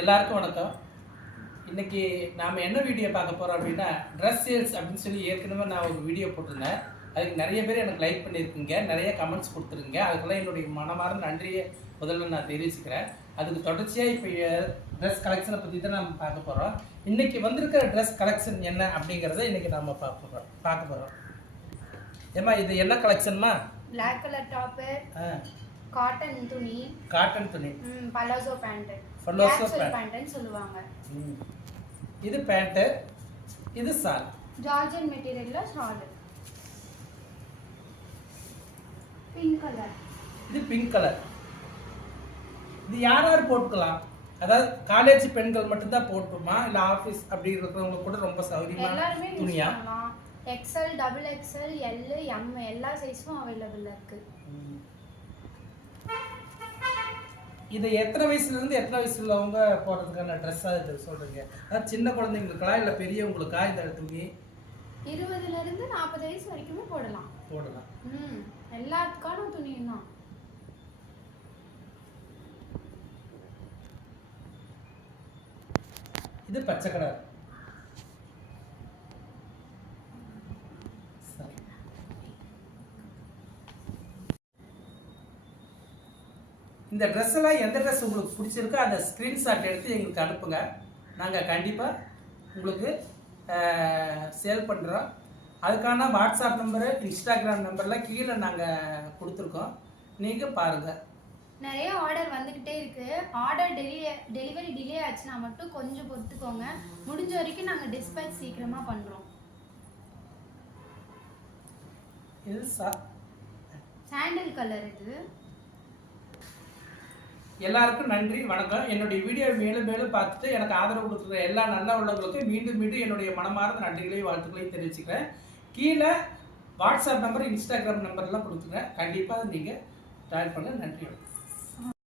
எல்லாருக்கும் வணக்கம். இன்னைக்கு நாம் என்ன வீடியோ பார்க்க போகிறோம் அப்படின்னா ட்ரெஸ் சேல்ஸ் அப்படின்னு சொல்லி ஏற்கனவே நான் ஒரு வீடியோ போட்டிருந்தேன். அதுக்கு நிறைய பேர் எனக்கு லைக் பண்ணியிருக்கீங்க. நிறைய கமெண்ட்ஸ் கொடுத்துருங்க. அதுக்கெல்லாம் என்னுடைய மனமார்ந்த நன்றியை முதல்ல நான் தெரிவிச்சுக்கிறேன். அதுக்கு தொடர்ச்சியாக இப்போ ட்ரெஸ் கலெக்ஷனை பற்றி தான் நம்ம பார்க்க போகிறோம் இன்னைக்கு வந்திருக்கிற ட்ரெஸ் கலெக்ஷன் என்ன அப்படிங்கிறத இன்னைக்கு நாம பார்க்க போகிறோம் பார்க்க போகிறோம் ஏம்மா இது என்ன கலெக்ஷன்மா Black கலர் டாப்பு காட்டன் துணி. காட்டன் துணி. Palazzo pant pant. பேண்ட்னு சொல்லுவாங்க. ம். இது பேண்ட்டு இது சால் ஜார்ஜன் மெட்டீரியல்ல ஷால் பிங்க் கலர் இது பிங்க் கலர் இது யார் யார் போட்டுக்கலாம்? அதாவது காலேஜ் பெண்கள் மட்டும்தான் போட்டுமா? இல்லை ஆஃபீஸ் அப்படி இருக்கிறவங்களுக்கு கூட ரொம்ப சௌகரியமான துணியா? XL double XL L M எல்லா சைஸும் அவைலபிள் இருக்கு. ம். இது எத்தனை வயசுல இருந்து எத்தனை வயசு உள்ளவங்க போடுறதுக்கான ட்ரெஸ்ஸாக இது சொல்றீங்க? அதாவது சின்ன குழந்தைங்களுக்கா இல்லை பெரியவங்களுக்கா இந்த துணி இருபதுல இருந்து நாற்பது வயசு வரைக்குமே போடலாம். போடலாம். ம் எல்லாத்துக்கான துணியும் தான். இது பச்சை கலர். இந்த ட்ரெஸ் எல்லாம் எந்த ட்ரெஸ் உங்களுக்கு பிடிச்சிருக்கோ அந்த ஸ்க்ரீன்ஷாட் எடுத்து எங்களுக்கு அனுப்புங்க. நாங்கள் கண்டிப்பாக உங்களுக்கு சேல் பண்ணுறோம் அதுக்கான வாட்ஸ்அப் நம்பரு இன்ஸ்டாகிராம் நம்பர்லாம் கீழே நாங்கள் கொடுத்துருக்கோம். நீங்கள் பாருங்கள் நிறைய ஆர்டர் வந்துக்கிட்டே இருக்கு. ஆர்டர் டெலி டெலிவரி டிலே ஆச்சுன்னா மட்டும் கொஞ்சம் பொறுத்துக்கோங்க. முடிஞ்ச வரைக்கும் நாங்கள் டிஸ்பேச் சீக்கிரமாக பண்ணுறோம் சாண்டில் கலர் இது. எல்லாருக்கும் நன்றி வணக்கம். என்னுடைய வீடியோ மேலும் மேலும் பார்த்துட்டு எனக்கு ஆதரவு கொடுக்குற எல்லா நல்ல உள்ளவங்களுக்கும் மீண்டும் மீண்டும் என்னுடைய மனமார்ந்த நன்றிகளையும் வாழ்த்துக்களையும் தெரிவிச்சுக்கிறேன். கீழே வாட்ஸ்அப் நம்பர் இன்ஸ்டாகிராம் நம்பர்லாம் கொடுத்துருங்க. கண்டிப்பாக நீங்கள் ட்ரை பண்ண நன்றி வணக்கம்.